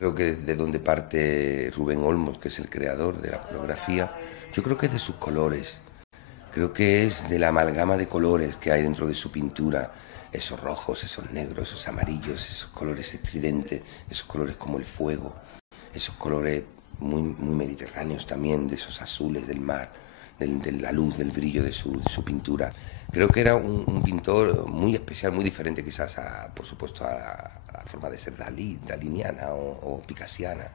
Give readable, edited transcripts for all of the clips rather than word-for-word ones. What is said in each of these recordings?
Creo que de donde parte Rubén Olmos, que es el creador de la coreografía, yo creo que es de sus colores. Creo que es de la amalgama de colores que hay dentro de su pintura. Esos rojos, esos negros, esos amarillos, esos colores estridentes, esos colores como el fuego, esos colores muy mediterráneos también, de esos azules del mar, de la luz, del brillo de su pintura. Creo que era un pintor muy especial, muy diferente quizás, por supuesto, a la forma de ser daliniana o picasiana.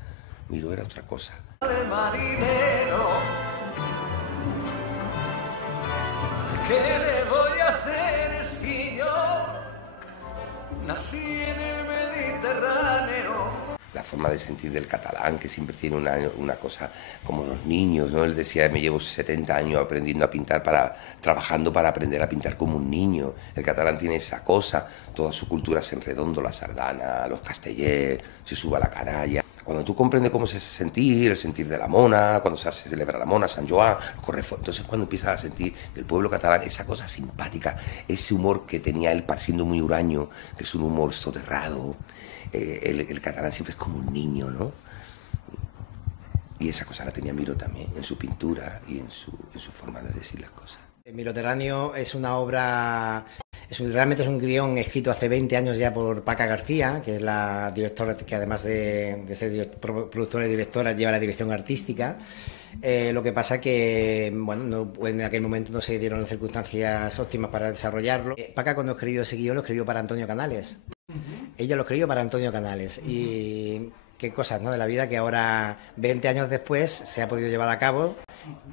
Miró era otra cosa. De marinero, ¿qué le voy a hacer si yo nací en el Mediterráneo? La forma de sentir del catalán, que siempre tiene una cosa como los niños, ¿no? Él decía, me llevo 70 años aprendiendo a pintar, trabajando para aprender a pintar como un niño. El catalán tiene esa cosa, toda su cultura es en redondo, la sardana, los castellers, se suba la canalla. Cuando tú comprendes cómo es ese sentir, el sentir de la mona, cuando se celebra la mona, San Joan, entonces cuando empiezas a sentir del pueblo catalán esa cosa simpática, ese humor que tenía él siendo muy huraño, que es un humor soterrado, el catalán siempre es como un niño, ¿no? Y esa cosa la tenía Miró también, en su pintura y en su forma de decir las cosas. El Mediterráneo es una obra, realmente es un guión escrito hace 20 años ya por Paca García, que es la directora que además de ser productora y directora lleva la dirección artística. Lo que pasa que, bueno, en aquel momento no se dieron las circunstancias óptimas para desarrollarlo. Paca cuando escribió ese guión lo escribió para Antonio Canales. Ella lo escribió para Antonio Canales y qué cosas, ¿no?, de la vida que ahora, 20 años después, se ha podido llevar a cabo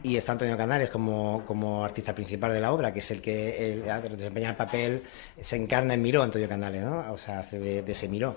y está Antonio Canales como artista principal de la obra, que es el que desempeña el papel, se encarna en Miró, Antonio Canales, ¿no? O sea, hace de ese Miró.